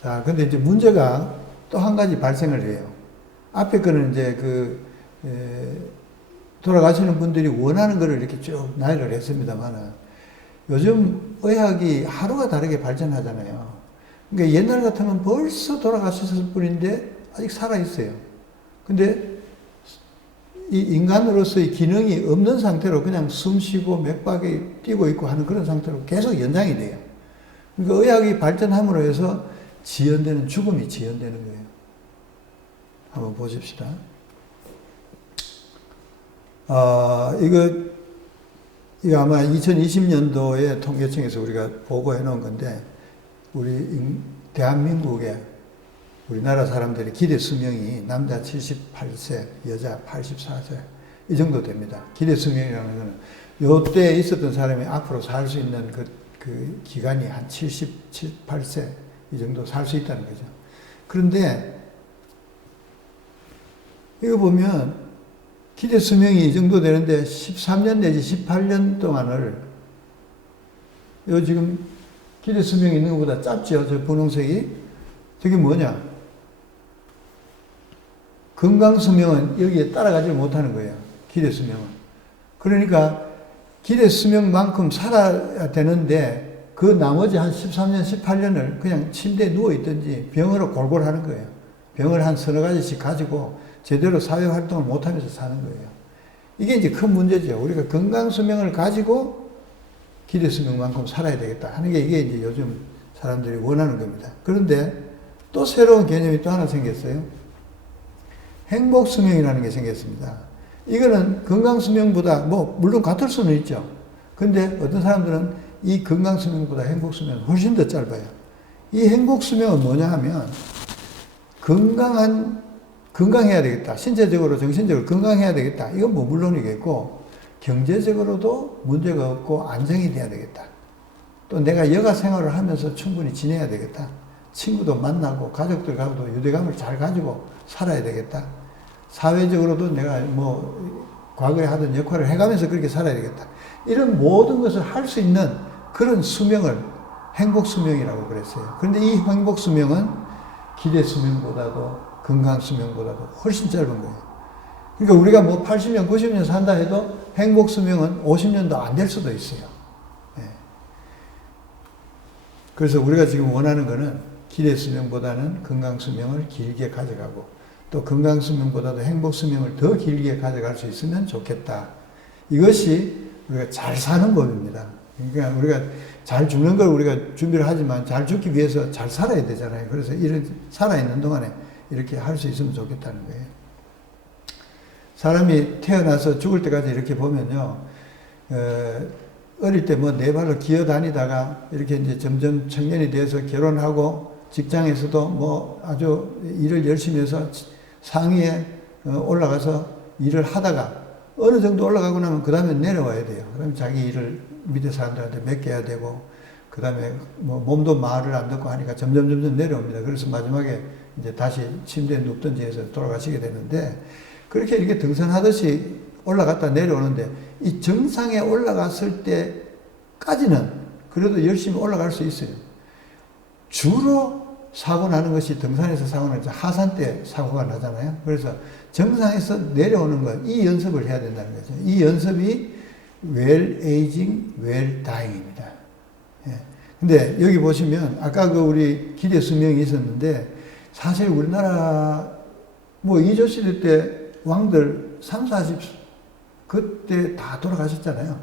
자, 근데 이제 문제가 또 한 가지 발생을 해요. 앞에 거는 이제 돌아가시는 분들이 원하는 거를 이렇게 쭉 나열을 했습니다만은 요즘 의학이 하루가 다르게 발전하잖아요. 그러니까 옛날 같으면 벌써 돌아가셨을 뿐인데 아직 살아있어요. 근데 이 인간으로서의 기능이 없는 상태로 그냥 숨 쉬고 맥박이 뛰고 있고 하는 그런 상태로 계속 연장이 돼요. 그러니까 의학이 발전함으로 해서 지연되는, 죽음이 지연되는 거예요. 한번 보십시다. 이거 아마 2020년도에 통계청에서 우리가 보고해 놓은 건데, 대한민국의 우리나라 사람들의 기대 수명이 남자 78세, 여자 84세, 이 정도 됩니다. 기대 수명이라는 거는 요때 있었던 사람이 앞으로 살 수 있는 그 기간이 한 78세, 이 정도 살 수 있다는 거죠. 그런데, 이거 보면, 기대 수명이 이 정도 되는데 13년 내지 18년 동안을 요 지금 기대 수명이 있는 것보다 짧죠. 저 분홍색이. 저게 뭐냐? 건강 수명은 여기에 따라가지 못하는 거예요. 기대 수명은. 그러니까 기대 수명만큼 살아야 되는데 그 나머지 한 13년, 18년을 그냥 침대에 누워 있든지 병으로 골골 하는 거예요. 병을 한 서너 가지씩 가지고 제대로 사회 활동을 못하면서 사는 거예요. 이게 이제 큰 문제죠. 우리가 건강 수명을 가지고 기대 수명만큼 살아야 되겠다 하는 게 이게 이제 요즘 사람들이 원하는 겁니다. 그런데 또 새로운 개념이 또 하나 생겼어요. 행복 수명이라는 게 생겼습니다. 이거는 건강 수명보다 물론 같을 수는 있죠. 근데 어떤 사람들은 이 건강 수명보다 행복 수명은 훨씬 더 짧아요. 이 행복 수명은 뭐냐 하면 건강해야 되겠다. 신체적으로, 정신적으로 건강해야 되겠다. 이건 물론이겠고, 경제적으로도 문제가 없고 안정이 돼야 되겠다. 또 내가 여가 생활을 하면서 충분히 지내야 되겠다. 친구도 만나고, 가족들과도 유대감을 잘 가지고 살아야 되겠다. 사회적으로도 내가 과거에 하던 역할을 해가면서 그렇게 살아야 되겠다. 이런 모든 것을 할 수 있는 그런 수명을 행복 수명이라고 그랬어요. 그런데 이 행복 수명은 기대 수명보다도 건강 수명보다도 훨씬 짧은 거예요. 그러니까 우리가 80년, 90년 산다 해도 행복 수명은 50년도 안 될 수도 있어요. 네. 그래서 우리가 지금 원하는 거는 기대 수명보다는 건강 수명을 길게 가져가고 또 건강 수명보다도 행복 수명을 더 길게 가져갈 수 있으면 좋겠다. 이것이 우리가 잘 사는 법입니다. 그러니까 우리가 잘 죽는 걸 우리가 준비를 하지만 잘 죽기 위해서 잘 살아야 되잖아요. 그래서 살아있는 동안에 이렇게 할 수 있으면 좋겠다는 거예요. 사람이 태어나서 죽을 때까지 이렇게 보면요, 어릴 때 네 발로 기어 다니다가 이렇게 이제 점점 청년이 돼서 결혼하고 직장에서도 아주 일을 열심히 해서 상위에 올라가서 일을 하다가 어느 정도 올라가고 나면 그 다음에 내려와야 돼요. 그럼 자기 일을 밑에 사람들한테 맡겨야 되고, 그 다음에 몸도 말을 안 듣고 하니까 점점 내려옵니다. 그래서 마지막에 이제 다시 침대에 눕든지 해서 돌아가시게 되는데, 그렇게 이렇게 등산하듯이 올라갔다 내려오는데, 이 정상에 올라갔을 때까지는 그래도 열심히 올라갈 수 있어요. 주로 사고 나는 것이 등산에서 사고 나는 하산 때 사고가 나잖아요. 그래서 정상에서 내려오는 것, 이 연습을 해야 된다는 거죠. 이 연습이 well aging, well dying입니다. 예. 근데 여기 보시면 아까 우리 기대 수명이 있었는데, 사실 우리나라 이조 시대 때 왕들 3, 40 그때 다 돌아가셨잖아요.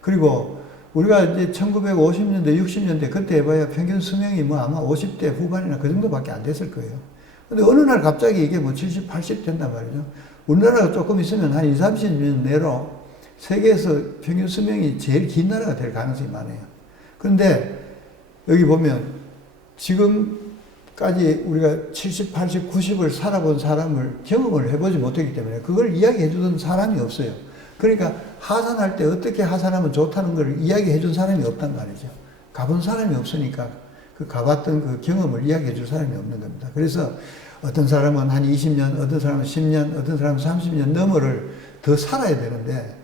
그리고 우리가 이제 1950년대, 60년대 그때 해봐야 평균 수명이 아마 50대 후반이나 그 정도밖에 안 됐을 거예요. 근데 어느 날 갑자기 이게 70, 80 된단 말이죠. 우리나라가 조금 있으면 한 20, 30년 내로 세계에서 평균 수명이 제일 긴 나라가 될 가능성이 많아요. 그런데 여기 보면 지금까지 우리가 70, 80, 90을 살아본 사람을 경험을 해보지 못했기 때문에 그걸 이야기해 주던 사람이 없어요. 그러니까 하산할 때 어떻게 하산하면 좋다는 걸 이야기해 준 사람이 없단 말이죠. 가본 사람이 없으니까 그 가봤던 그 경험을 이야기해 줄 사람이 없는 겁니다. 그래서 어떤 사람은 한 20년, 어떤 사람은 10년, 어떤 사람은 30년 너머를 더 살아야 되는데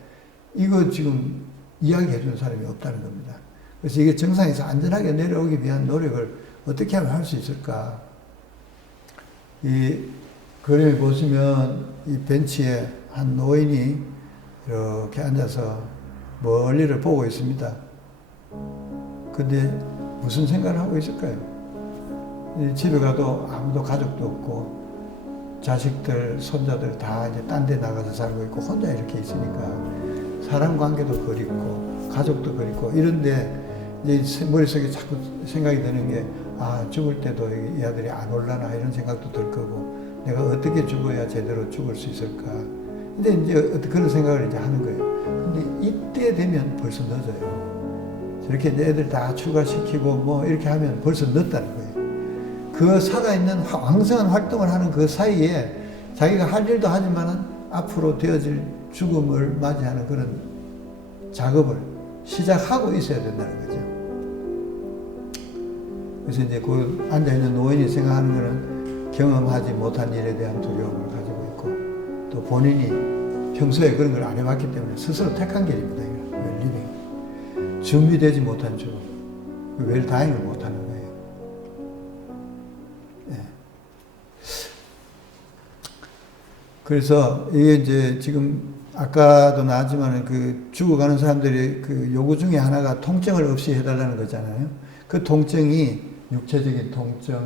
이거 지금 이야기해 주는 사람이 없다는 겁니다. 그래서 이게 정상에서 안전하게 내려오기 위한 노력을 어떻게 하면 할 수 있을까? 이 그림을 보시면 이 벤치에 한 노인이 이렇게 앉아서 멀리를 보고 있습니다. 근데 무슨 생각을 하고 있을까요? 집에 가도 아무도 가족도 없고 자식들, 손자들 다 이제 딴 데 나가서 살고 있고 혼자 이렇게 있으니까 사람 관계도 그립고 가족도 그립고 이런데 이제 머릿속에 자꾸 생각이 드는 게 죽을 때도 이 아들이 안 올라나 이런 생각도 들 거고 내가 어떻게 죽어야 제대로 죽을 수 있을까. 근데 이제 그런 생각을 이제 하는 거예요. 근데 이때 되면 벌써 늦어요. 저렇게 애들 다 출가시키고 뭐 이렇게 하면 벌써 늦다는 거예요. 그 살아있는 왕성한 활동을 하는 그 사이에 자기가 할 일도 하지만은 앞으로 되어질 죽음을 맞이하는 그런 작업을 시작하고 있어야 된다는 거죠. 그래서 이제 그 앉아있는 노인이 생각하는 거는 경험하지 못한 일에 대한 두려움을 가지고 있고 또 본인이 평소에 그런 걸 안 해봤기 때문에 스스로 택한 길입니다. 웰리빙. 준비되지 못한 죽음. 웰다잉을 못하는 거예요. 네. 그래서 이게 이제 지금 아까도 나왔지만 그 죽어가는 사람들이 그 요구 중에 하나가 통증을 없이 해달라는 거잖아요. 그 통증이 육체적인 통증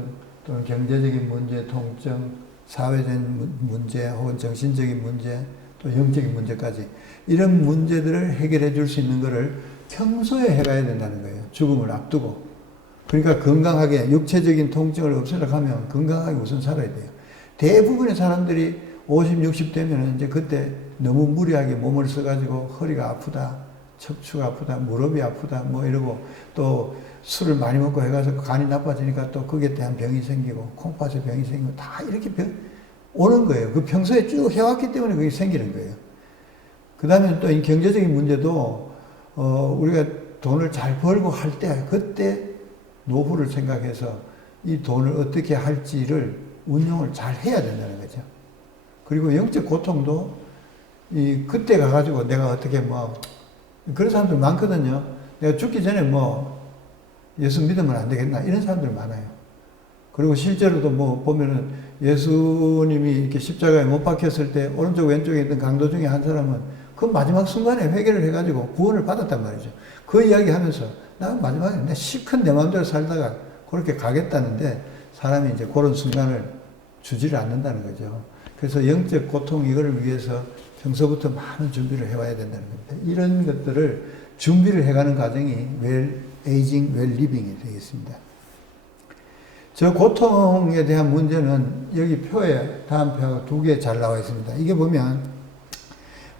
또는 경제적인 문제, 통증, 사회적인 문제 혹은 정신적인 문제 또 영적인 문제까지 이런 문제들을 해결해 줄 수 있는 것을 평소에 해가야 된다는 거예요. 죽음을 앞두고. 그러니까 건강하게 육체적인 통증을 없애려고 하면 건강하게 우선 살아야 돼요. 대부분의 사람들이 50, 60 되면 이제 그때 너무 무리하게 몸을 써가지고 허리가 아프다, 척추가 아프다, 무릎이 아프다 뭐 이러고 또 술을 많이 먹고 해가지고 간이 나빠지니까 또 거기에 대한 병이 생기고 콩팥에 병이 생기고 다 이렇게 오는 거예요. 그 평소에 쭉 해왔기 때문에 그게 생기는 거예요. 그 다음에 또 이 경제적인 문제도 우리가 돈을 잘 벌고 할 때 그때 노후를 생각해서 이 돈을 어떻게 할지를 운용을 잘 해야 된다는 거죠. 그리고 영적 고통도 그때 가가지고 내가 어떻게 뭐 그런 사람들 많거든요. 내가 죽기 전에 뭐 예수 믿으면 안 되겠나 이런 사람들 많아요. 그리고 실제로도 뭐 보면은 예수님이 이렇게 십자가에 못 박혔을 때 오른쪽 왼쪽에 있던 강도 중에 한 사람은 그 마지막 순간에 회개를 해가지고 구원을 받았단 말이죠. 그 이야기 하면서 나 마지막에 내 시큰 내 마음대로 살다가 그렇게 가겠다는데 사람이 이제 그런 순간을 주지를 않는다는 거죠. 그래서 영적 고통 이거를 위해서 평소부터 많은 준비를 해와야 된다는 겁니다. 이런 것들을 준비를 해가는 과정이 웰 에이징, 웰 리빙이 되겠습니다. 저 고통에 대한 문제는 여기 표에 다음 표가 두 개 잘 나와 있습니다. 이게 보면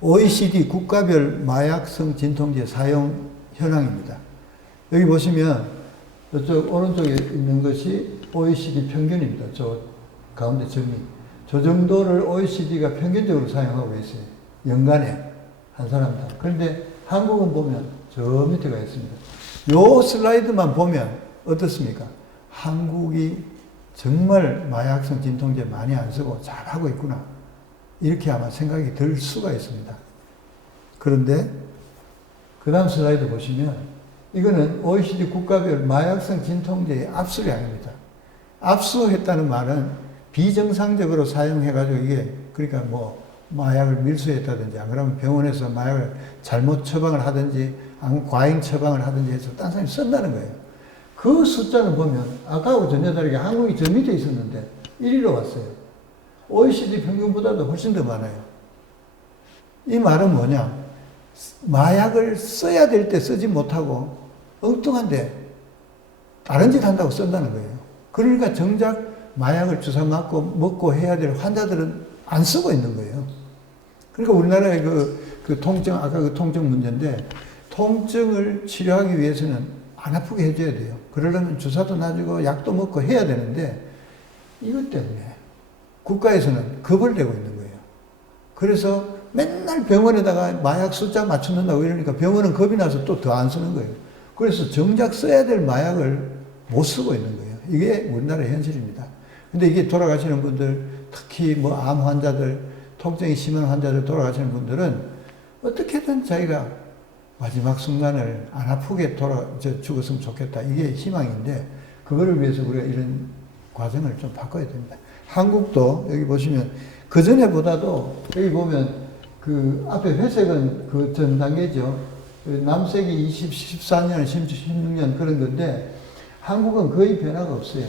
OECD 국가별 마약성 진통제 사용 현황입니다. 여기 보시면 저쪽 오른쪽에 있는 것이 OECD 평균입니다. 저 가운데 점이. 저 정도를 OECD가 평균적으로 사용하고 있어요. 연간에 한 사람당. 그런데 한국은 보면 저 밑에 가 있습니다. 요 슬라이드만 보면 어떻습니까? 한국이 정말 마약성 진통제 많이 안 쓰고 잘하고 있구나. 이렇게 아마 생각이 들 수가 있습니다. 그런데 그 다음 슬라이드 보시면 이거는 OECD 국가별 마약성 진통제의 압수량입니다. 압수했다는 말은 비정상적으로 사용해가지고 이게 그러니까 뭐 마약을 밀수했다든지 안 그러면 병원에서 마약을 잘못 처방을 하든지 과잉 처방을 하든지 해서 딴 사람이 쓴다는 거예요. 그 숫자를 보면 아까하고 전혀 다르게 한국이 저 밑에 있었는데 1위로 왔어요. OECD 평균보다도 훨씬 더 많아요. 이 말은 뭐냐? 마약을 써야 될 때 쓰지 못하고 엉뚱한데 다른 짓 한다고 쓴다는 거예요. 그러니까 정작 마약을 주사 맞고 먹고 해야 될 환자들은 안 쓰고 있는 거예요. 그러니까 우리나라의 그 통증, 아까 그 통증 문제인데 통증을 치료하기 위해서는 안 아프게 해줘야 돼요. 그러려면 주사도 놔주고 약도 먹고 해야 되는데 이것 때문에 국가에서는 겁을 내고 있는 거예요. 그래서 맨날 병원에다가 마약 숫자 맞춰놓는다고 이러니까 병원은 겁이 나서 또 더 안 쓰는 거예요. 그래서 정작 써야 될 마약을 못 쓰고 있는 거예요. 이게 우리나라의 현실입니다. 근데 이게 돌아가시는 분들, 특히 뭐 암 환자들, 통증이 심한 환자들 돌아가시는 분들은 어떻게든 자기가 마지막 순간을 안 아프게 죽었으면 좋겠다. 이게 희망인데 그거를 위해서 우리가 이런 과정을 좀 바꿔야 됩니다. 한국도 여기 보시면 그 전에보다도 여기 보면 그 앞에 회색은 그 전 단계죠. 남색이 14년, 16년 그런 건데 한국은 거의 변화가 없어요.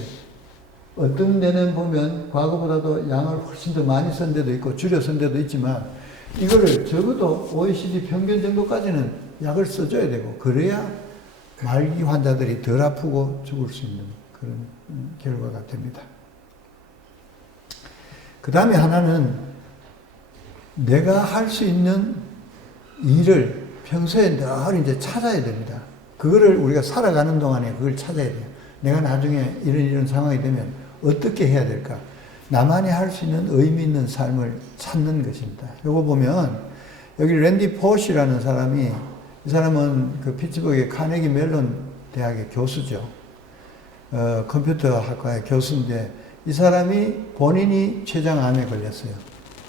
어떤 데는 보면 과거보다도 양을 훨씬 더 많이 쓴 데도 있고 줄여 쓴 데도 있지만 이거를 적어도 OECD 평균 정도까지는 약을 써줘야 되고 그래야 말기 환자들이 덜 아프고 죽을 수 있는 그런 결과가 됩니다. 그 다음에 하나는 내가 할 수 있는 일을 평소에 늘 이제 찾아야 됩니다. 그거를 우리가 살아가는 동안에 그걸 찾아야 돼요. 내가 나중에 이런 상황이 되면 어떻게 해야 될까? 나만이 할 수 있는 의미 있는 삶을 찾는 것입니다. 요거 보면 여기 랜디 포시라는 사람이 이 사람은 그 피츠버그의 카네기 멜론 대학의 교수죠. 컴퓨터 학과의 교수인데 이 사람이 본인이 췌장암에 걸렸어요.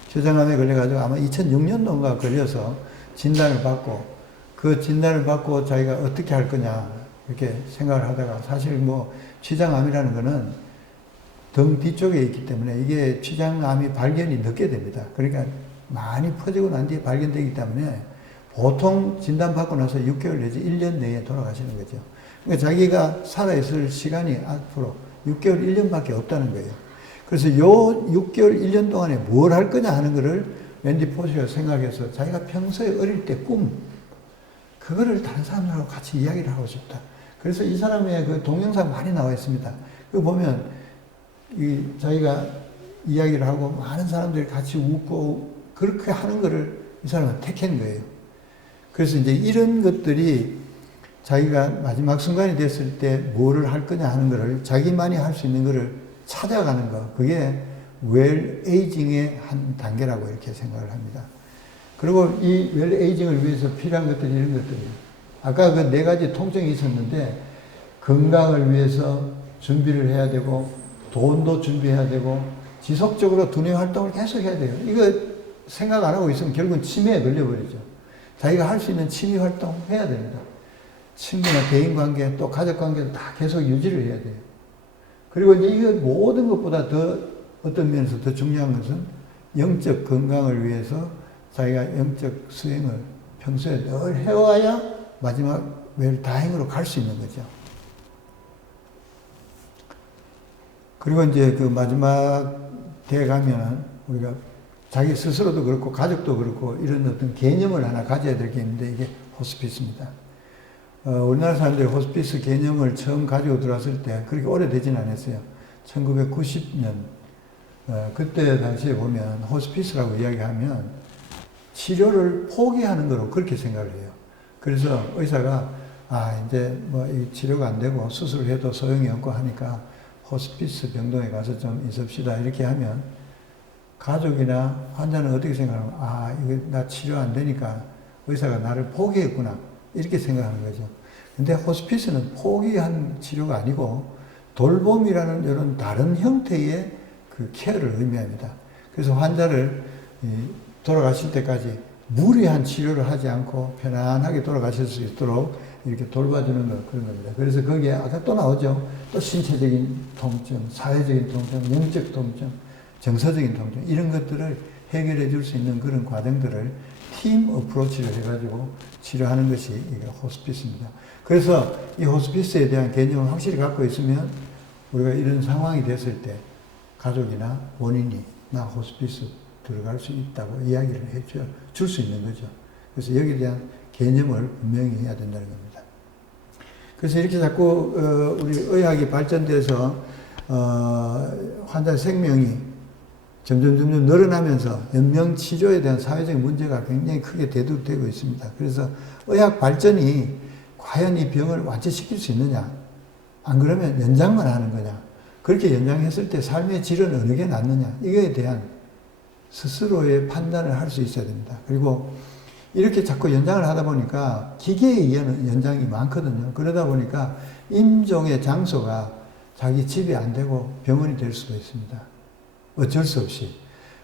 췌장암에 걸려가지고 아마 2006년도인가 걸려서 진단을 받고 그 진단을 받고 자기가 어떻게 할 거냐 이렇게 생각을 하다가 사실 뭐 췌장암이라는 거는 등 뒤쪽에 있기 때문에 이게 췌장암이 발견이 늦게 됩니다. 그러니까 많이 퍼지고 난 뒤에 발견되기 때문에 보통 진단받고 나서 6개월 내지 1년 내에 돌아가시는 거죠. 그러니까 자기가 살아있을 시간이 앞으로 6개월, 1년밖에 없다는 거예요. 그래서 요 6개월, 1년 동안에 뭘 할 거냐 하는 거를 랜디 포시가 생각해서 자기가 평소에 어릴 때 그거를 다른 사람들하고 같이 이야기를 하고 싶다. 그래서 이 사람의 그 동영상 많이 나와 있습니다. 그거 보면 자기가 이야기를 하고 많은 사람들이 같이 웃고 그렇게 하는 거를 이 사람은 택한 거예요. 그래서 이제 이런 것들이 자기가 마지막 순간이 됐을 때 뭐를 할 거냐 하는 거를 자기만이 할 수 있는 거를 찾아가는 거. 그게 웰 에이징의 한 단계라고 이렇게 생각을 합니다. 그리고 이 웰 에이징을 위해서 필요한 것들이 이런 것들이에요. 아까 그 4가지 통증이 있었는데 건강을 위해서 준비를 해야 되고 돈도 준비해야 되고 지속적으로 두뇌 활동을 계속 해야 돼요. 이거 생각 안 하고 있으면 결국은 치매에 걸려버리죠. 자기가 할 수 있는 취미 활동 해야 됩니다. 친구나 대인관계 또 가족관계도 다 계속 유지를 해야 돼요. 그리고 이제 이거 모든 것보다 더 어떤 면에서 더 중요한 것은 영적 건강을 위해서 자기가 영적 수행을 평소에 늘 해와야 마지막 웰 다행으로 갈 수 있는 거죠. 그리고 이제 그 마지막 돼 가면은 우리가 자기 스스로도 그렇고 가족도 그렇고 이런 어떤 개념을 하나 가져야 될 게 있는데 이게 호스피스입니다. 우리나라 사람들이 호스피스 개념을 처음 가지고 들어왔을 때 그렇게 오래되진 않았어요. 1990년 그때 당시에 보면 호스피스라고 이야기하면 치료를 포기하는 거로 그렇게 생각을 해요. 그래서 의사가 이제 뭐 이 치료가 안 되고 수술을 해도 소용이 없고 하니까 호스피스 병동에 가서 좀 있읍시다 이렇게 하면 가족이나 환자는 어떻게 생각하면 이거 나 치료 안 되니까 의사가 나를 포기했구나 이렇게 생각하는 거죠. 근데 호스피스는 포기한 치료가 아니고 돌봄이라는 이런 다른 형태의 그 케어를 의미합니다. 그래서 환자를 돌아가실 때까지 무리한 치료를 하지 않고 편안하게 돌아가실 수 있도록 이렇게 돌봐주는 그런 겁니다. 그래서 거기에 아까 또 나오죠. 또 신체적인 통증, 사회적인 통증, 영적 통증, 정서적인 통증 이런 것들을 해결해 줄 수 있는 그런 과정들을 팀 어프로치를 해가지고 치료하는 것이 이게 호스피스입니다. 그래서 이 호스피스에 대한 개념을 확실히 갖고 있으면 우리가 이런 상황이 됐을 때 가족이나 본인이 나 호스피스 들어갈 수 있다고 이야기를 줄 수 있는 거죠. 그래서 여기에 대한 개념을 분명히 해야 된다는 겁니다. 그래서 이렇게 자꾸 우리 의학이 발전돼서 환자 생명이 점점 늘어나면서 연명 치료에 대한 사회적인 문제가 굉장히 크게 대두되고 있습니다. 그래서 의학 발전이 과연 이 병을 완치시킬 수 있느냐? 안 그러면 연장만 하는 거냐? 그렇게 연장했을 때 삶의 질은 어느 게 낫느냐? 이거에 대한 스스로의 판단을 할 수 있어야 됩니다. 그리고 이렇게 자꾸 연장을 하다 보니까 기계에 의한 연장이 많거든요. 그러다 보니까 임종의 장소가 자기 집이 안 되고 병원이 될 수도 있습니다. 어쩔 수 없이.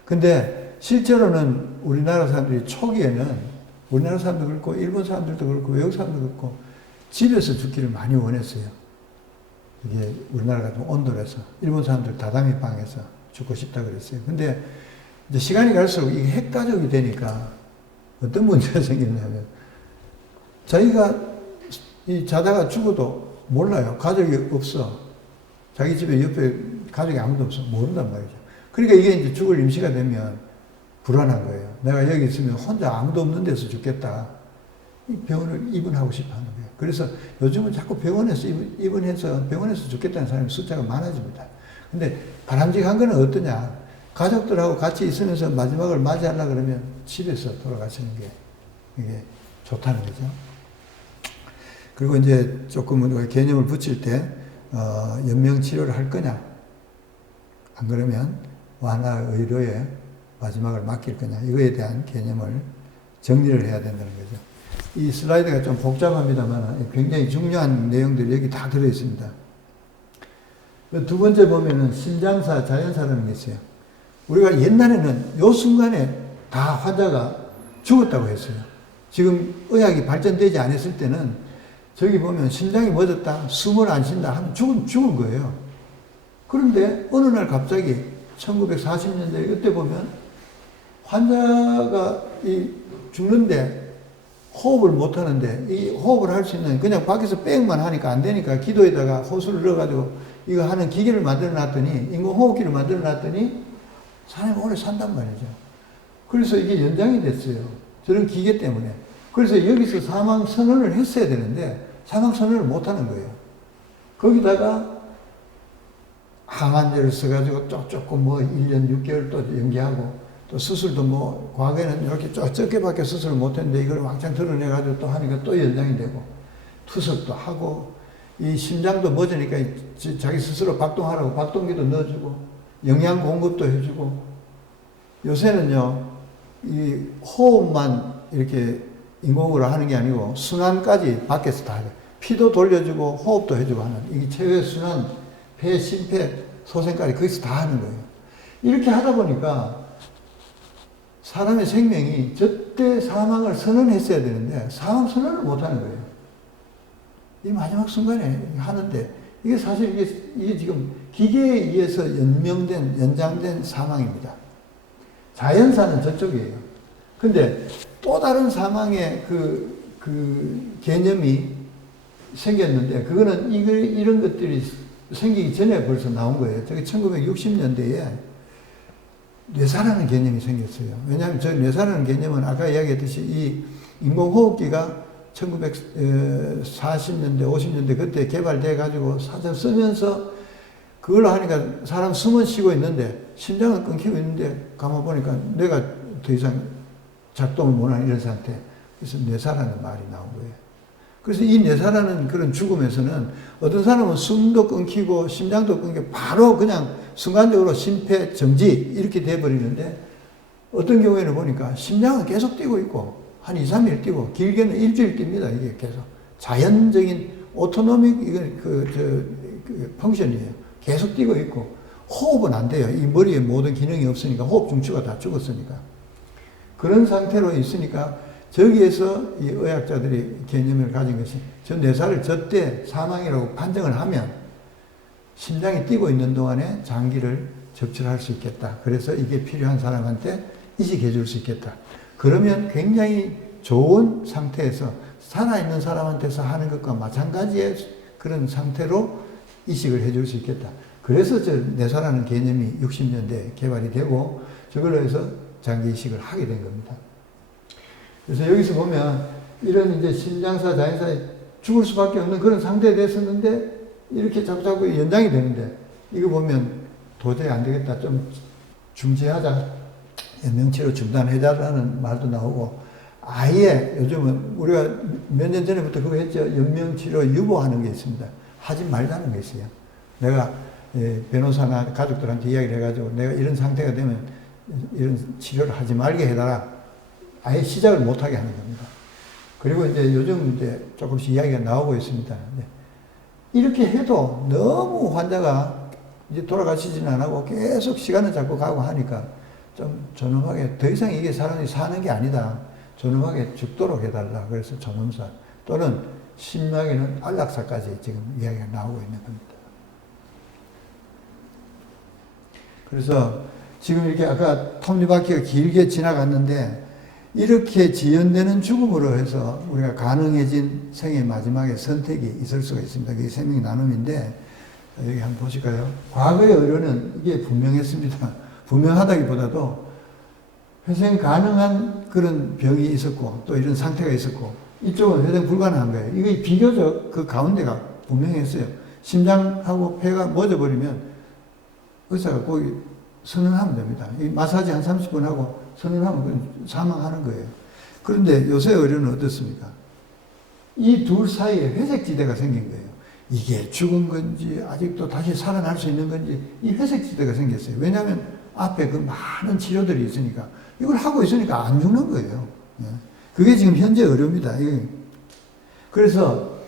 근데 실제로는 우리나라 사람들이 초기에는 우리나라 사람도 그렇고 일본 사람들도 그렇고 외국 사람도 그렇고 집에서 죽기를 많이 원했어요. 이게 우리나라 같은 온도라서 일본 사람들 다다미 방에서 죽고 싶다 그랬어요. 근데 이제 시간이 갈수록 이게 핵가족이 되니까 어떤 문제가 생기냐면 자기가 이 자다가 죽어도 몰라요. 가족이 없어. 자기 집에 옆에 가족이 아무도 없어. 모른단 말이죠. 그러니까 이게 이제 죽을 임시가 되면 불안한 거예요. 내가 여기 있으면 혼자 아무도 없는 데서 죽겠다. 병원을 입원하고 싶어 하는 거예요. 그래서 요즘은 자꾸 병원에서 입원해서 병원에서 죽겠다는 사람이 숫자가 많아집니다. 근데 바람직한 거는 어떠냐? 가족들하고 같이 있으면서 마지막을 맞이하려고 그러면 집에서 돌아가시는 게 이게 좋다는 거죠. 그리고 이제 조금 우리가 개념을 붙일 때, 연명치료를 할 거냐? 안 그러면 완화 의료에 마지막을 맡길 거냐? 이거에 대한 개념을 정리를 해야 된다는 거죠. 이 슬라이드가 좀 복잡합니다만 굉장히 중요한 내용들이 여기 다 들어있습니다. 두 번째 보면은 심장사, 자연사라는 게 있어요. 우리가 옛날에는 요 순간에 다 환자가 죽었다고 했어요. 지금 의학이 발전되지 않았을 때는 저기 보면 심장이 멎었다, 숨을 안 쉰다 하면 죽은 거예요. 그런데 어느 날 갑자기 1940년대 이때 보면 환자가 죽는데 호흡을 못 하는데 이 호흡을 할 수 있는 그냥 밖에서 뺑만 하니까 안 되니까 기도에다가 호수를 넣어가지고 이거 하는 기계를 만들어 놨더니 인공호흡기를 만들어 놨더니 사람이 오래 산단 말이죠. 그래서 이게 연장이 됐어요. 저런 기계 때문에. 그래서 여기서 사망 선언을 했어야 되는데 사망 선언을 못 하는 거예요. 거기다가 항암제를 써가지고 또 조금 1년 6개월 또 연기하고 또 수술도 과거에는 이렇게 적게밖에 수술을 못 했는데 이걸 왕창 드러내가지고 또 하니까 또 연장이 되고 투석도 하고 이 심장도 멎으니까 자기 스스로 박동하라고 박동기도 넣어주고 영양 공급도 해주고 요새는요 이 호흡만 이렇게 인공으로 하는 게 아니고 순환까지 밖에서 다 해요. 피도 돌려주고 호흡도 해주고 하는 이게 체외 순환, 폐, 심폐, 소생까지 거기서 다 하는 거예요. 이렇게 하다 보니까 사람의 생명이 저때 사망을 선언했어야 되는데 사망 선언을 못 하는 거예요. 이 마지막 순간에 하는데 이게 사실 이게 지금 기계에 의해서 연장된 사망입니다. 자연사는 저쪽이에요. 근데 또 다른 사망의 그 개념이 생겼는데 그거는 이런 것들이 생기기 전에 벌써 나온 거예요. 저기 1960년대에 뇌사라는 개념이 생겼어요. 왜냐하면 저 뇌사라는 개념은 아까 이야기했듯이 이 인공호흡기가 1940년대, 50년대 그때 개발돼 가지고 사전 쓰면서 그걸로 하니까 사람 숨은 쉬고 있는데 심장은 끊기고 있는데 가만 보니까 뇌가 더 이상 작동을 못하는 이런 상태. 그래서 뇌사라는 말이 나온 거예요. 그래서 이 뇌사라는 그런 죽음에서는 어떤 사람은 숨도 끊기고 심장도 끊기고 바로 그냥 순간적으로 심폐 정지 이렇게 돼버리는데 어떤 경우에는 보니까 심장은 계속 뛰고 있고 한 2, 3일 뛰고 길게는 일주일 뜁니다. 이게 계속 자연적인 오토노믹 그 펑션이에요. 계속 뛰고 있고 호흡은 안 돼요. 이 머리에 모든 기능이 없으니까 호흡 중추가 다 죽었으니까 그런 상태로 있으니까 저기에서 이 의학자들이 개념을 가진 것이 저 뇌사를 저때 사망이라고 판정을 하면 심장이 뛰고 있는 동안에 장기를 적출할 수 있겠다. 그래서 이게 필요한 사람한테 이식해 줄 수 있겠다. 그러면 굉장히 좋은 상태에서 살아있는 사람한테서 하는 것과 마찬가지의 그런 상태로 이식을 해 줄 수 있겠다. 그래서 저 뇌사라는 개념이 60년대에 개발이 되고 저걸로 해서 장기 이식을 하게 된 겁니다. 그래서 여기서 보면 이런 이제 심장사, 자연사에 죽을 수밖에 없는 그런 상태에 됐었는데 이렇게 자꾸 연장이 되는데 이거 보면 도저히 안 되겠다. 좀 중지하자. 연명치료 중단해달라는 말도 나오고 아예 요즘은 우리가 몇 년 전에부터 그거 했죠. 연명치료 유보하는 게 있습니다. 하지 말라는 게 있어요. 내가 변호사나 가족들한테 이야기를 해가지고 내가 이런 상태가 되면 이런 치료를 하지 말게 해달라. 아예 시작을 못하게 하는 겁니다. 그리고 이제 요즘 이제 조금씩 이야기가 나오고 있습니다. 이렇게 해도 너무 환자가 이제 돌아가시지는 않고 계속 시간을 잡고 가고 하니까 좀 존엄하게 더 이상 이게 사람이 사는 게 아니다. 존엄하게 죽도록 해달라. 그래서 존엄사 또는 심하게는 안락사까지 지금 이야기가 나오고 있는 겁니다. 그래서 지금 이렇게 아까 톱니바퀴가 길게 지나갔는데 이렇게 지연되는 죽음으로 해서 우리가 가능해진 생의 마지막에 선택이 있을 수가 있습니다. 그게 생명 나눔인데 여기 한번 보실까요? 과거의 의료는 이게 분명했습니다. 분명하다기보다도 회생 가능한 그런 병이 있었고 또 이런 상태가 있었고 이쪽은 회생 불가능한 거예요. 이게 비교적 그 가운데가 분명했어요. 심장하고 폐가 멎어버리면 의사가 거기 선언하면 됩니다. 이 마사지 한 30분 하고 선언하면 사망하는 거예요. 그런데 요새 의료는 어떻습니까? 이 둘 사이에 회색지대가 생긴 거예요. 이게 죽은 건지 아직도 다시 살아날 수 있는 건지 이 회색지대가 생겼어요. 왜냐하면 앞에 그 많은 치료들이 있으니까 이걸 하고 있으니까 안 죽는 거예요. 그게 지금 현재 의료입니다. 그래서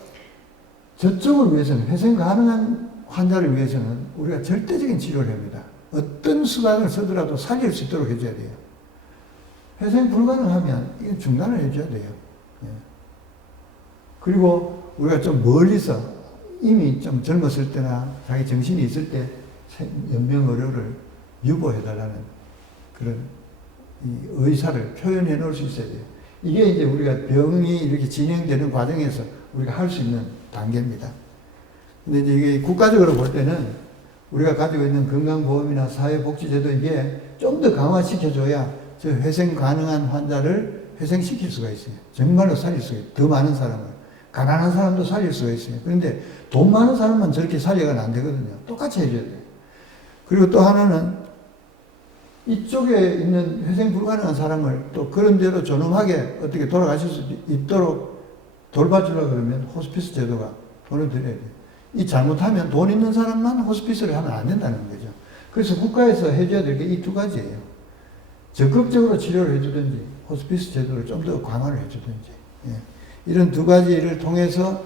저쪽을 위해서는 회생 가능한 환자를 위해서는 우리가 절대적인 치료를 합니다. 어떤 수단을 쓰더라도 살릴 수 있도록 해줘야 돼요. 회생 불가능하면 이건 중단을 해줘야 돼요. 그리고 우리가 좀 멀리서 이미 좀 젊었을 때나 자기 정신이 있을 때 연명 의료를 유보해달라는 그런 이 의사를 표현해 놓을 수 있어야 돼요. 이게 이제 우리가 병이 이렇게 진행되는 과정에서 우리가 할 수 있는 단계입니다. 근데 이제 이게 국가적으로 볼 때는 우리가 가지고 있는 건강보험이나 사회복지제도 이게 좀 더 강화시켜줘야 저 회생 가능한 환자를 회생시킬 수가 있어요. 정말로 살릴 수가 있어요. 더 많은 사람을. 가난한 사람도 살릴 수가 있어요. 그런데 돈 많은 사람만 저렇게 살려가면 안 되거든요. 똑같이 해줘야 돼요. 그리고 또 하나는 이쪽에 있는 회생 불가능한 사람을 또 그런 대로 존엄하게 어떻게 돌아가실 수 있도록 돌봐주려고 그러면 호스피스 제도가 돈을 드려야 돼요. 이 잘못하면 돈 있는 사람만 호스피스를 하면 안 된다는 거죠. 그래서 국가에서 해줘야 될 게 이 두 가지예요. 적극적으로 치료를 해주든지 호스피스 제도를 좀 더 강화를 해주든지 이런 두 가지를 통해서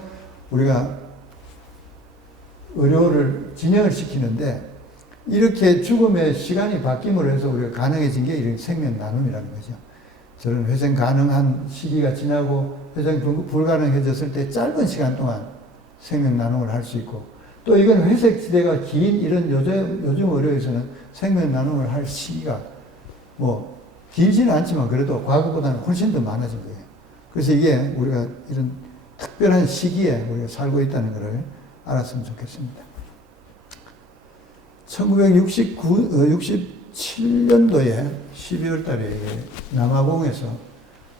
우리가 의료를 진행을 시키는데 이렇게 죽음의 시간이 바뀜으로 해서 우리가 가능해진 게 이런 생명 나눔이라는 거죠. 저는 회생 가능한 시기가 지나고 회생 불가능해졌을 때 짧은 시간 동안 생명 나눔을 할 수 있고 또 이건 회색 지대가 긴 이런 요즘 의료에서는 생명 나눔을 할 시기가 뭐 길지는 않지만 그래도 과거보다는 훨씬 더 많아진 거예요. 그래서 이게 우리가 이런 특별한 시기에 우리가 살고 있다는 것을 알았으면 좋겠습니다. 1967년도에 12월 달에 남아공에서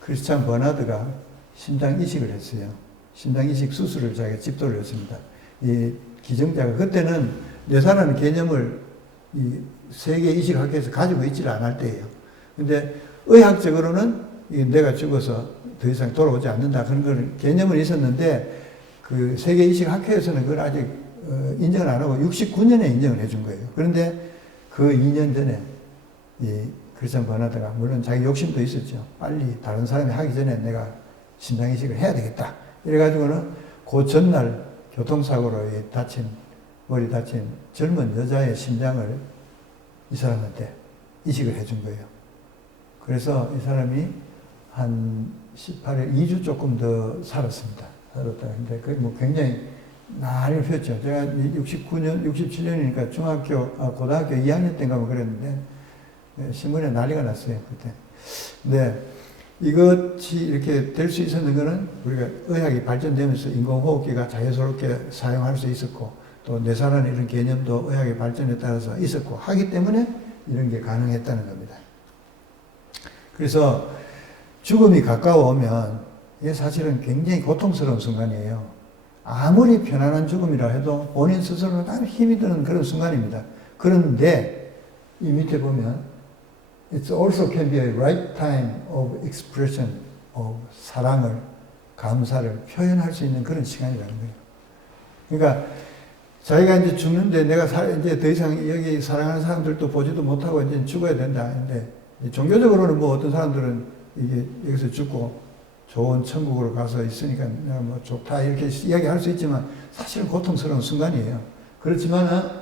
크리스찬 버나드가 심장 이식을 했어요. 심장 이식 수술을 자기가 집도를 했습니다. 이 기증자가 그때는 뇌사라는 개념을 이 세계 이식학회에서 가지고 있지를 않을 때예요. 근데 의학적으로는 내가 죽어서 더 이상 돌아오지 않는다 그런 걸 개념은 있었는데 그 세계 이식학회에서는 그걸 아직 인정을 안 하고 69년에 인정을 해준 거예요. 그런데 그 2년 전에 이 크리스찬 버나드가 물론 자기 욕심도 있었죠. 빨리 다른 사람이 하기 전에 내가 심장 이식을 해야 되겠다. 이래가지고는 그 전날 교통사고로 머리 다친 젊은 여자의 심장을 이 사람한테 이식을 해준 거예요. 그래서 이 사람이 한 18일, 2주 조금 더 살았습니다. 살았다. 근데 그게 뭐 굉장히 난리를 폈죠. 제가 67년이니까 고등학교 2학년 때인가 뭐 그랬는데, 신문에 난리가 났어요, 그때. 근데 이것이 이렇게 될 수 있었는 거는 우리가 의학이 발전되면서 인공호흡기가 자연스럽게 사용할 수 있었고, 또 뇌사라는 이런 개념도 의학의 발전에 따라서 있었고, 하기 때문에 이런 게 가능했다는 겁니다. 그래서 죽음이 가까워오면 이게 사실은 굉장히 고통스러운 순간이에요. 아무리 편안한 죽음이라 해도 본인 스스로는 다 힘이 드는 그런 순간입니다. 그런데 이 밑에 보면 It also can be a right time of expression of 사랑을, 감사를 표현할 수 있는 그런 시간이라는 거예요. 그러니까 자기가 이제 죽는데 내가 이제 더 이상 여기 사랑하는 사람들도 보지도 못하고 이제 죽어야 된다. 근데 종교적으로는 뭐 어떤 사람들은 이게 여기서 죽고 좋은 천국으로 가서 있으니까 뭐 좋다 이렇게 이야기할 수 있지만 사실은 고통스러운 순간이에요. 그렇지만은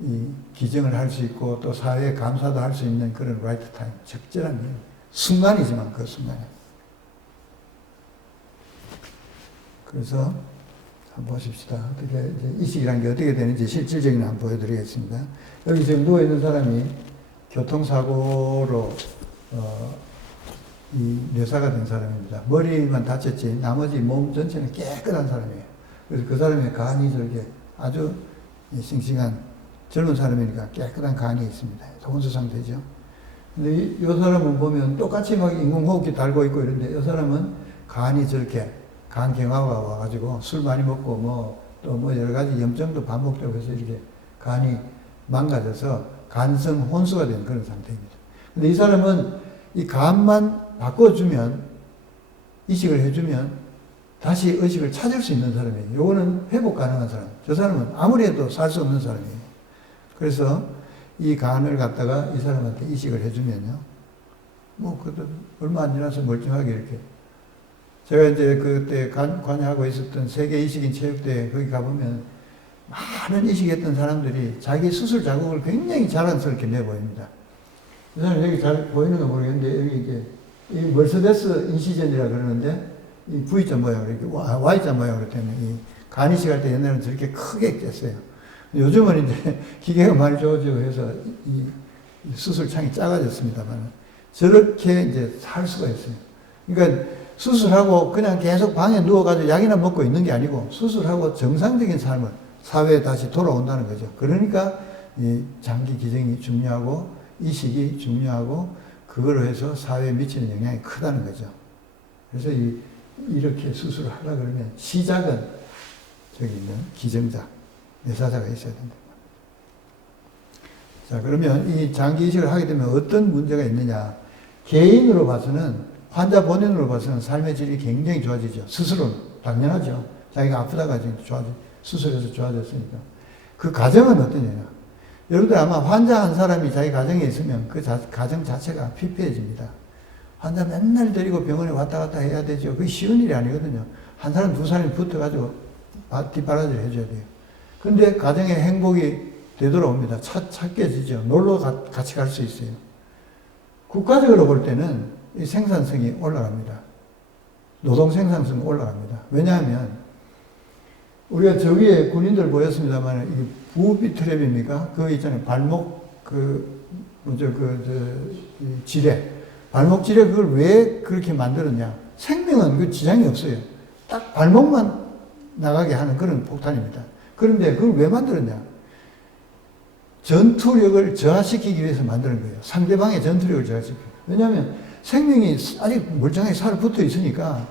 이 기증을 할 수 있고 또 사회에 감사도 할 수 있는 그런 라이트 타임, 적절한 순간이지만 그 순간에. 그래서 한번 보십시다. 어떻게, 이제 이식이라는 게 어떻게 되는지 실질적인 한번 보여드리겠습니다. 여기 지금 누워있는 사람이 교통사고로, 이 뇌사가 된 사람입니다. 머리만 다쳤지, 나머지 몸 전체는 깨끗한 사람이에요. 그래서 그 사람의 간이 저렇게 아주 싱싱한 젊은 사람이니까 깨끗한 간이 있습니다. 혼수 상태죠. 근데 이 사람은 보면 똑같이 막 인공호흡기 달고 있고 이런데 이 사람은 간이 저렇게 간경화가 와가지고 술 많이 먹고 또 뭐 여러 가지 염증도 반복되고 해서 이렇게 간이 망가져서 간성 혼수가 된 그런 상태입니다. 근데 이 사람은 이 간만 바꿔주면, 이식을 해주면 다시 의식을 찾을 수 있는 사람이에요. 요거는 회복 가능한 사람. 저 사람은 아무리 해도 살 수 없는 사람이에요. 그래서 이 간을 갖다가 이 사람한테 이식을 해주면요. 그것도 얼마 안 지나서 멀쩡하게 이렇게. 제가 이제 그때 관여하고 있었던 세계 이식인 체육대회 거기 가보면 많은 이식했던 사람들이 자기 수술 자국을 굉장히 자랑스럽게 내보입니다. 이 사람 여기 잘 보이는가 모르겠는데 여기 이게 이 머세데스 인시전이라 그러는데 이 V자 모양으로 이렇게 Y자 모양으로 되는 이 간이식 할 때 옛날에는 저렇게 크게 깼어요. 요즘은 이제 기계가 많이 좋아지고 해서 이 수술창이 작아졌습니다만 저렇게 이제 살 수가 있어요. 그러니까 수술하고 그냥 계속 방에 누워가지고 약이나 먹고 있는 게 아니고 수술하고 정상적인 삶을 사회에 다시 돌아온다는 거죠. 그러니까 이 장기 기증이 중요하고 이식이 중요하고 그걸로 해서 사회에 미치는 영향이 크다는 거죠. 그래서 이렇게 수술을 하려 그러면 시작은 저기 있는 기증자, 내사자가 있어야 된다. 자, 그러면 이 장기 이식을 하게 되면 어떤 문제가 있느냐. 개인으로 봐서는 환자 본인으로 봐서는 삶의 질이 굉장히 좋아지죠. 스스로는 당연하죠. 자기가 아프다가 지금 수술해서 좋아졌으니까. 그 가정은 어떠냐. 여러분들 아마 환자 한 사람이 자기 가정에 있으면 그 가정 자체가 피폐해집니다. 환자 맨날 데리고 병원에 왔다 갔다 해야 되죠. 그게 쉬운 일이 아니거든요. 한 사람 두 사람이 붙어가지고 뒷바라지를 해줘야 돼요. 근데 가정에 행복이 되돌아옵니다. 찾게지죠. 놀러 같이 갈 수 있어요. 국가적으로 볼 때는 이 생산성이 올라갑니다. 노동 생산성이 올라갑니다. 왜냐하면 우리가 저기에 군인들 보였습니다만 이게 부비 트랩입니까? 그거 있잖아요. 발목 지뢰. 발목 지뢰 그걸 왜 그렇게 만들었냐? 생명은 그 지장이 없어요. 딱 발목만 나가게 하는 그런 폭탄입니다. 그런데 그걸 왜 만들었냐? 전투력을 저하시키기 위해서 만드는 거예요. 상대방의 전투력을 저하시키기. 왜냐하면 생명이 아직 멀쩡하게 살 붙어 있으니까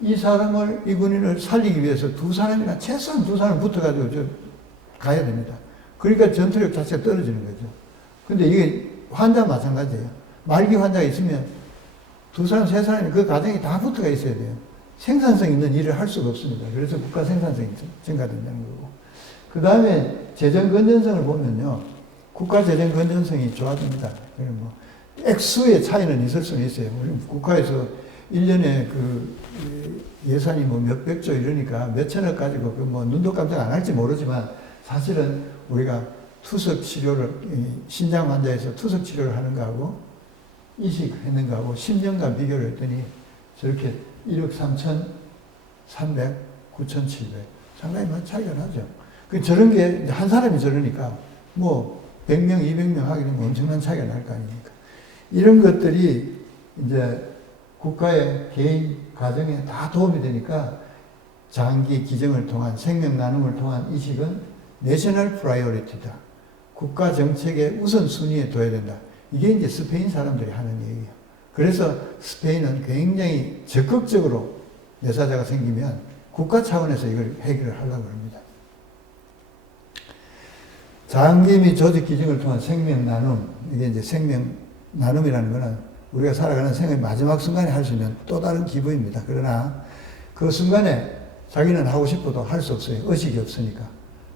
이 사람을, 이 군인을 살리기 위해서 두 사람이나 최소한 두 사람 붙어가지고 가야 됩니다. 그러니까 전투력 자체가 떨어지는 거죠. 근데 이게 환자 마찬가지예요. 말기 환자가 있으면 두 사람, 세 사람이 그 가정이 다 붙어가 있어야 돼요. 생산성 있는 일을 할 수가 없습니다. 그래서 국가 생산성이 증가된다는 거고. 그 다음에 재정 건전성을 보면요. 국가 재정 건전성이 좋아집니다. 뭐 액수의 차이는 있을 수는 있어요. 우리 국가에서 1년에 그 예산이 뭐 몇백조 이러니까 몇천억 가지고 그 뭐 눈도 깜짝 안 할지 모르지만 사실은 우리가 투석 치료를, 신장 환자에서 투석 치료를 하는 거하고 이식했는 거하고 10년간 비교를 했더니 저렇게 1억 3,300, 9,700 상당히 많은 차이가 나죠. 저런 게 한 사람이 저러니까 뭐 100명, 200명 하게 되면 엄청난 차이가 날 거 아닙니까? 이런 것들이 이제 국가의 개인 가정에 다 도움이 되니까 장기 기증을 통한 생명 나눔을 통한 이식은 내셔널 프라이어리티다. 국가 정책의 우선순위에 둬야 된다. 이게 이제 스페인 사람들이 하는 얘기예요. 그래서 스페인은 굉장히 적극적으로 내사자가 생기면 국가 차원에서 이걸 해결을 하려고 합니다. 장기 및 조직 기증을 통한 생명 나눔, 이게 이제 생명 나눔이라는 것은 우리가 살아가는 생의 마지막 순간에 할 수 있는 또 다른 기부입니다. 그러나 그 순간에 자기는 하고 싶어도 할 수 없어요. 의식이 없으니까.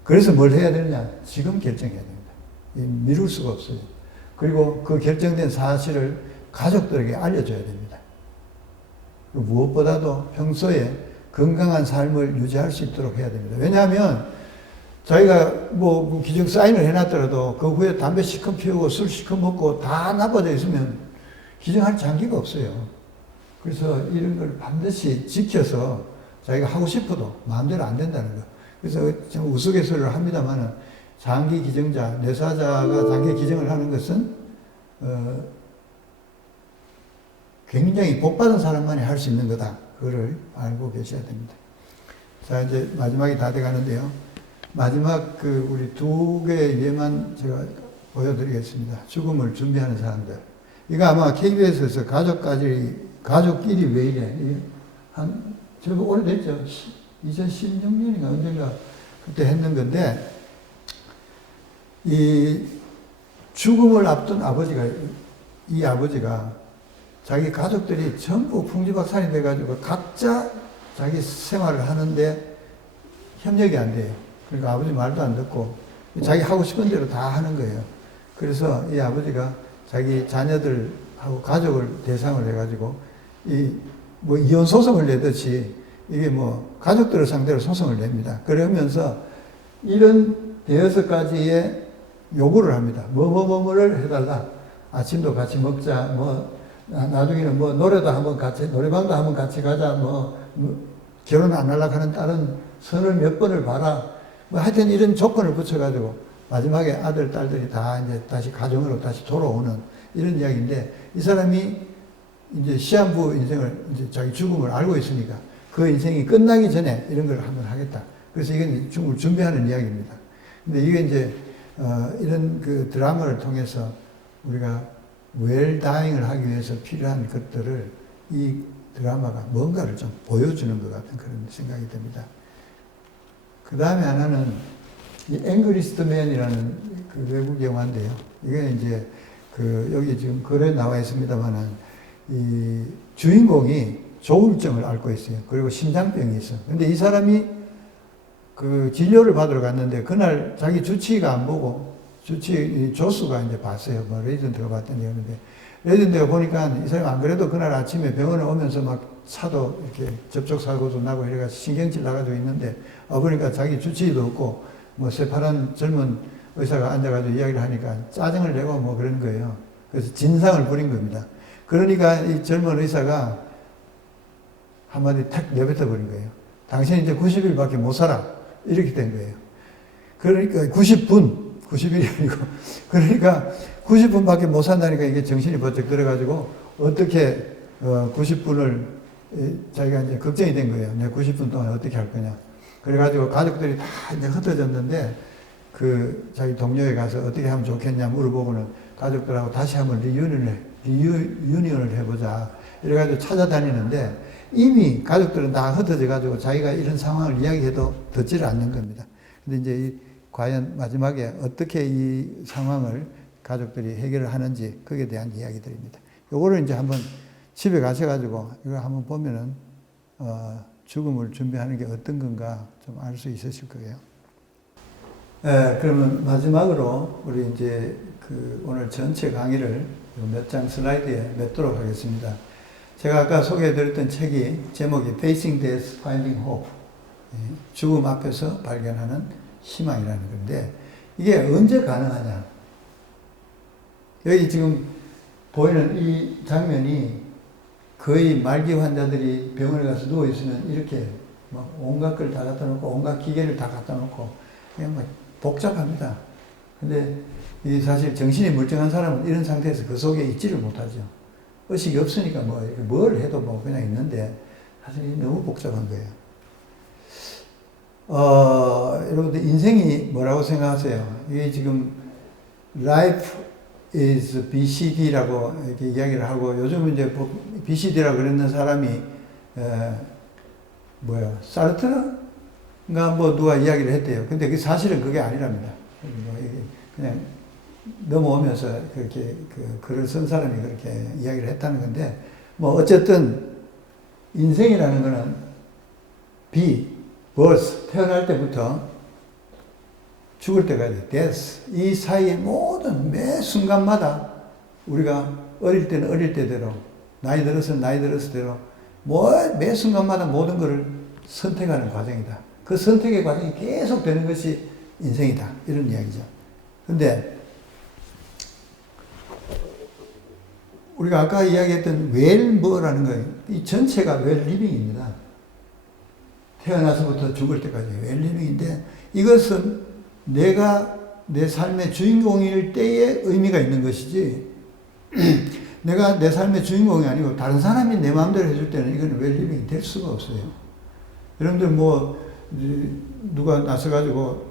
그래서 뭘 해야 되느냐? 지금 결정해야 됩니다. 미룰 수가 없어요. 그리고 그 결정된 사실을 가족들에게 알려줘야 됩니다. 무엇보다도 평소에 건강한 삶을 유지할 수 있도록 해야 됩니다. 왜냐하면 자기가 뭐 기증 사인을 해놨더라도 그 후에 담배 시커 피우고 술 시커 먹고 다 나빠져 있으면 기증할 장기가 없어요. 그래서 이런 걸 반드시 지켜서 자기가 하고 싶어도 마음대로 안 된다는 거. 그래서 좀 우스갯소리를 합니다만은 장기 기증자, 뇌사자가 장기 기증을 하는 것은 굉장히 복받은 사람만이 할 수 있는 거다. 그거를 알고 계셔야 됩니다. 자, 이제 마지막이 다 돼가는데요. 마지막 우리 두 개의 예만 제가 보여드리겠습니다. 죽음을 준비하는 사람들. 이거 아마 KBS에서 가족끼리 왜 이래? 저거 오래됐죠. 2016년인가 언젠가 그때 했는 건데, 이 죽음을 앞둔 이 아버지가 자기 가족들이 전부 풍지박산이 돼가지고 각자 자기 생활을 하는데 협력이 안 돼요. 그러니까 아버지 말도 안 듣고 자기 하고 싶은 대로 다 하는 거예요. 그래서 이 아버지가 자기 자녀들하고 가족을 대상으로 해가지고 뭐 이혼 소송을 내듯이 이게 뭐 가족들을 상대로 소송을 냅니다. 그러면서 이런 대여섯 가지의 요구를 합니다. 뭐를 해달라. 아침도 같이 먹자. 나중에는 노래도 한번 같이, 노래방도 한번 같이 가자. 결혼 안 하려고 하는 딸은 선을 몇 번을 봐라. 하여튼 이런 조건을 붙여가지고 마지막에 아들, 딸들이 다 이제 다시 가정으로 다시 돌아오는 이런 이야기인데, 이 사람이 이제 시한부 인생을, 이제 자기 죽음을 알고 있으니까 그 인생이 끝나기 전에 이런 걸 한번 하겠다. 그래서 이건 죽음을 준비하는 이야기입니다. 근데 이게 이제, 이런 드라마를 통해서 우리가 웰다잉을 하기 위해서 필요한 것들을 이 드라마가 뭔가를 좀 보여주는 것 같은 그런 생각이 듭니다. 그 다음에 하나는 이 앵그리스트맨이라는 외국 영화인데요. 이게 이제 여기 지금 글에 나와 있습니다만은 이 주인공이 조울증을 앓고 있어요. 그리고 심장병이 있어. 근데 이 사람이 진료를 받으러 갔는데 그날 자기 주치의가 안 보고 조수가 이제 봤어요. 레지던트가 봤더니. 그런데 레지던트가 보니까 이 사람이 안 그래도 그날 아침에 병원에 오면서 막 차도 이렇게 접촉사고도 나고 이래가지고 신경질 나가지고 있는데, 보니까 자기 주치의도 없고 새파란 젊은 의사가 앉아가지고 이야기를 하니까 짜증을 내고 그러는 거예요. 그래서 진상을 부린 겁니다. 그러니까 이 젊은 의사가 한마디 탁 내뱉어 버린 거예요. 당신이 이제 90일밖에 못 살아. 이렇게 된 거예요. 그러니까 90일이 아니고, 그러니까 90분밖에 못 산다니까 이게 정신이 번쩍 들어가지고 어떻게 90분을 자기가 이제 걱정이 된 거예요. 내가 90분 동안 어떻게 할 거냐. 그래가지고 가족들이 다 이제 흩어졌는데 자기 동료에 가서 어떻게 하면 좋겠냐 물어보고는 가족들하고 다시 한번 리유니언을 해보자. 이래가지고 찾아다니는데 이미 가족들은 다 흩어져가지고 자기가 이런 상황을 이야기해도 듣지를 않는 겁니다. 근데 이제 과연 마지막에 어떻게 이 상황을 가족들이 해결을 하는지 거기에 대한 이야기들입니다. 요거를 이제 한번 집에 가셔가지고 이걸 한번 보면은 죽음을 준비하는 게 어떤 건가 좀 알 수 있으실 거예요. 그러면 마지막으로 우리 이제 오늘 전체 강의를 몇 장 슬라이드에 맺도록 하겠습니다. 제가 아까 소개해드렸던 책이 제목이 Facing Death, Finding Hope. 죽음 앞에서 발견하는 희망이라는 건데, 이게 언제 가능하냐. 여기 지금 보이는 이 장면이 거의 말기 환자들이 병원에 가서 누워있으면 이렇게 온갖 걸 다 갖다 놓고 온갖 기계를 다 갖다 놓고 그냥 복잡합니다. 근데 이 사실 정신이 멀쩡한 사람은 이런 상태에서 그 속에 있지를 못하죠. 의식이 없으니까 뭘 해도 그냥 있는데 사실 너무 복잡한 거예요. 여러분들 인생이 뭐라고 생각하세요? 이게 지금 Life is BCD라고 이렇게 이야기를 하고, 요즘 이제 BCD라고 그러는 사람이 사르트르인가 누가 이야기를 했대요. 근데 사실은 그게 아니랍니다. 그냥 넘어오면서 그렇게 글을 쓴 사람이 그렇게 이야기를 했다는 건데, 어쨌든 인생이라는 거는 birth, 태어날 때부터 죽을 때까지 death, 이 사이의 모든 매 순간마다 우리가 어릴 때는 어릴 때대로, 나이 들어서는 나이 들어서대로 매 순간마다 모든 것을 선택하는 과정이다. 그 선택의 과정이 계속 되는 것이 인생이다. 이런 이야기죠. 근데 우리가 아까 이야기했던 웰 뭐라는 거예요. 이 전체가 웰 리빙입니다. 태어나서부터 죽을 때까지 웰리빙인데 이것은 내가 내 삶의 주인공일 때의 의미가 있는 것이지 내가 내 삶의 주인공이 아니고 다른 사람이 내 마음대로 해줄 때는 이건 웰리빙이 될 수가 없어요. 여러분들 뭐 누가 나서가지고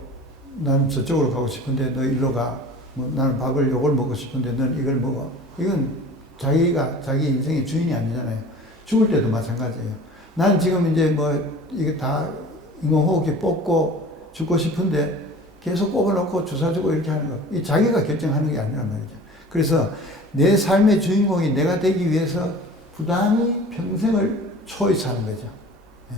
나는 저쪽으로 가고 싶은데 너 일로 가. 뭐 나는 밥을 요걸 먹고 싶은데 넌 이걸 먹어. 이건 자기가 자기 인생의 주인이 아니잖아요. 죽을 때도 마찬가지예요. 나는 지금 이제 뭐 이게 다 인공호흡기 뽑고 죽고 싶은데 계속 뽑아놓고 주사 주고 이렇게 하는 거. 이 자기가 결정하는 게 아니란 말이죠. 그래서 내 삶의 주인공이 내가 되기 위해서 부단히 평생을 초이사하는 거죠. 예.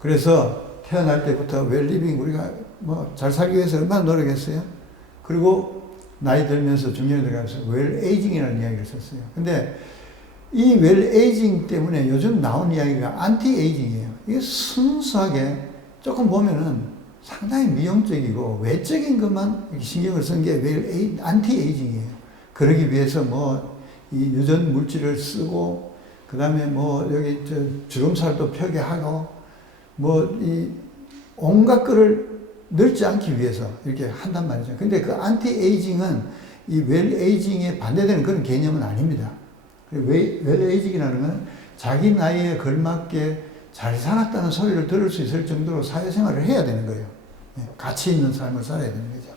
그래서 태어날 때부터 웰리빙 우리가 뭐 잘 살기 위해서 얼마나 노력했어요. 그리고 나이 들면서 중년에 들어가면서 웰에이징이라는 이야기를 썼어요. 근데 이 웰에이징 때문에 요즘 나온 이야기가 안티에이징이에요. 이게 순수하게 조금 보면은 상당히 미용적이고 외적인 것만 신경을 쓴 게 안티에이징이에요. 그러기 위해서 뭐 이 유전 물질을 쓰고 그 다음에 뭐 여기 저 주름살도 펴게 하고 뭐 이 온갖 거를 늙지 않기 위해서 이렇게 한단 말이죠. 근데 그 안티에이징은 이 웰에이징에 반대되는 그런 개념은 아닙니다. 웰에이징이라는 건 자기 나이에 걸맞게 잘 살았다는 소리를 들을 수 있을 정도로 사회생활을 해야 되는 거예요. 가치 있는 삶을 살아야 되는 거죠.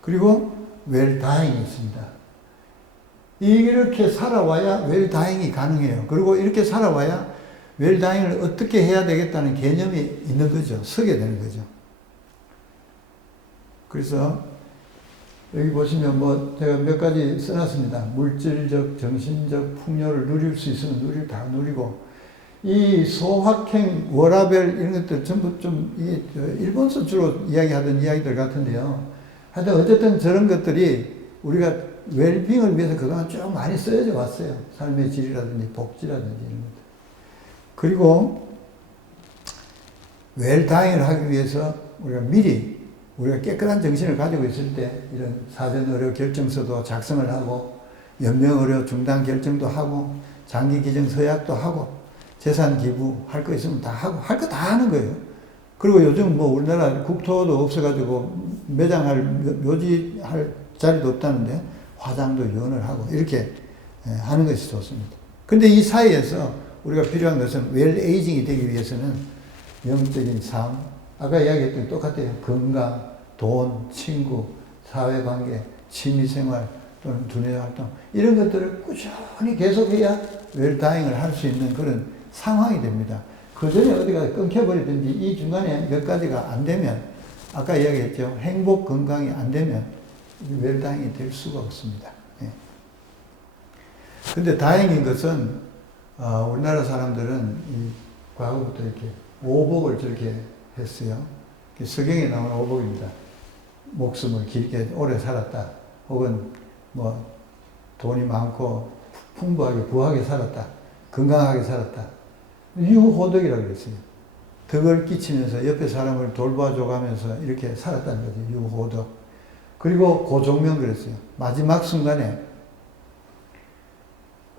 그리고 웰다잉이 있습니다. 이렇게 살아와야 웰다잉이 가능해요. 그리고 이렇게 살아와야 웰다잉을 어떻게 해야 되겠다는 개념이 있는 거죠. 서게 되는 거죠. 그래서 여기 보시면 뭐 제가 몇 가지 써놨습니다. 물질적, 정신적 풍요를 누릴 수 있으면 다 누리고 이 소확행, 워라벨 이런 것들 전부 좀 이게 일본서 주로 이야기하던 이야기들 같은데요. 하여튼 어쨌든 저런 것들이 우리가 웰빙을 위해서 그동안 쭉 많이 쓰여져 왔어요. 삶의 질이라든지 복지라든지 이런 것들. 그리고 웰다잉을 하기 위해서 우리가 깨끗한 정신을 가지고 있을 때 이런 사전 의료 결정서도 작성을 하고 연명 의료 중단 결정도 하고 장기 기증 서약도 하고 재산 기부할 거 있으면 다 하고 할 거 다 하는 거예요. 그리고 요즘 뭐 우리나라 국토도 없어가지고 매장할 묘지할 자리도 없다는데 화장도 연을 하고 이렇게 하는 것이 좋습니다. 근데 이 사이에서 우리가 필요한 것은 웰에이징이 되기 위해서는 영적인 삶, 아까 이야기했던 똑같아요. 건강, 돈, 친구, 사회관계, 취미생활 또는 두뇌 활동 이런 것들을 꾸준히 계속해야 웰다잉을 할 수 있는 그런 상황이 됩니다. 그 전에 어디가 끊겨버리든지 이 중간에 몇 가지가 안 되면 아까 이야기했죠. 행복, 건강이 안 되면 웰다잉이 될 수가 없습니다. 예. 근데 다행인 것은 우리나라 사람들은 이 과거부터 이렇게 오복을 저렇게 했어요. 서경에 나오는 오복입니다. 목숨을 길게 오래 살았다. 혹은 뭐 돈이 많고 풍부하게 부하게 살았다. 건강하게 살았다. 유호덕이라고 그랬어요. 덕을 끼치면서 옆에 사람을 돌봐줘가면서 이렇게 살았다는 거죠. 유호덕. 그리고 고종명 그랬어요. 마지막 순간에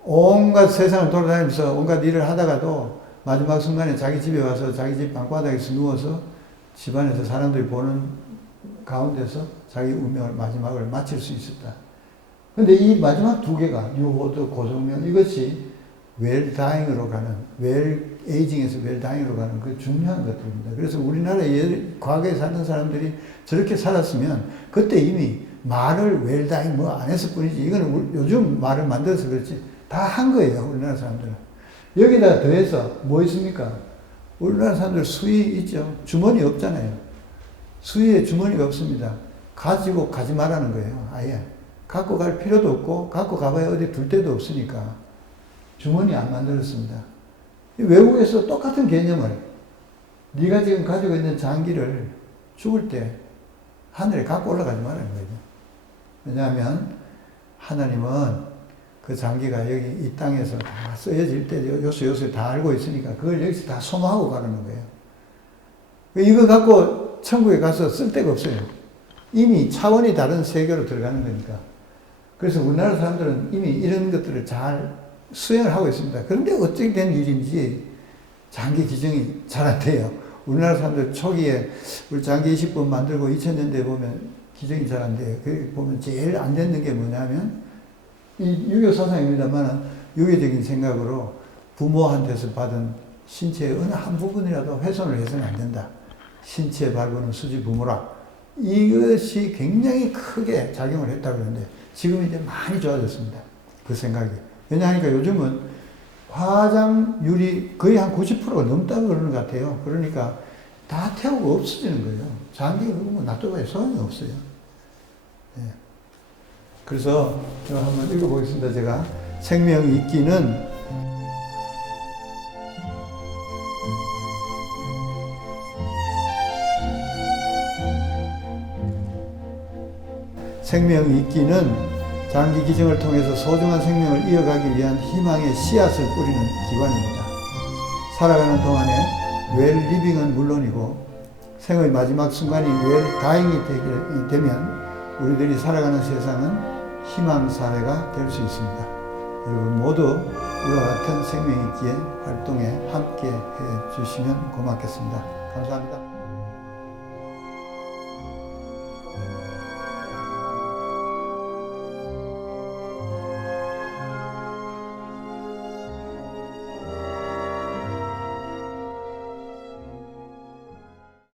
온갖 세상을 돌아다니면서 온갖 일을 하다가도 마지막 순간에 자기 집에 와서 자기 집 방바닥에서 누워서 집안에서 사람들이 보는 가운데서 자기 운명을 마지막을 마칠 수 있었다. 근데 이 마지막 두 개가 유호덕, 고종명 이것이 웰다잉으로 가는 웰에이징에서 웰다잉으로 가는 그 중요한 것들입니다. 그래서 우리나라 과거에 사는 사람들이 저렇게 살았으면 그때 이미 말을 웰다잉 뭐 안 했을 뿐이지 이거는 요즘 말을 만들어서 그렇지 다 한 거예요. 우리나라 사람들은. 여기다 더해서 뭐 있습니까? 우리나라 사람들 수의 있죠. 주머니 없잖아요. 수의에 주머니가 없습니다. 가지고 가지 말라는 거예요. 아예. 갖고 갈 필요도 없고 갖고 가봐야 어디 둘 데도 없으니까 주머니 안 만들었습니다. 외국에서 똑같은 개념을 네가 지금 가지고 있는 장기를 죽을 때 하늘에 갖고 올라가지 말라는 거죠. 왜냐하면 하나님은 그 장기가 여기 이 땅에서 다 쓰여질 때 요소 다 알고 있으니까 그걸 여기서 다 소모하고 가라는 거예요. 이거 갖고 천국에 가서 쓸 데가 없어요. 이미 차원이 다른 세계로 들어가는 거니까. 그래서 우리나라 사람들은 이미 이런 것들을 잘 수행을 하고 있습니다. 그런데 어떻게 된 일인지 장기 기증이 잘 안 돼요. 우리나라 사람들 초기에 우리 장기 이식법 만들고 2000년대에 보면 기증이 잘 안 돼요. 그 보면 제일 안 되는 게 뭐냐면 이 유교 사상입니다만 유교적인 생각으로 부모한테서 받은 신체의 어느 한 부분이라도 훼손을 해서는 안 된다. 신체 발부는 수지 부모라. 이것이 굉장히 크게 작용을 했다고 그러는데 지금 이제 많이 좋아졌습니다. 그 생각이. 왜냐하니까 요즘은 화장률이 거의 한 90%가 넘다고 그러는 것 같아요. 그러니까 다 태우고 없어지는 거예요. 장기 그거 뭐 놔둬봐야 소용이 없어요. 예. 그래서 제가 한번 읽어보겠습니다. 제가 생명이 있기는 장기 기증을 통해서 소중한 생명을 이어가기 위한 희망의 씨앗을 뿌리는 기관입니다. 살아가는 동안에 웰리빙은 물론이고 생의 마지막 순간이 웰다잉이 되면 우리들이 살아가는 세상은 희망 사회가 될 수 있습니다. 여러분 모두 이와 같은 생명 있기에 활동에 함께 해 주시면 고맙겠습니다. 감사합니다.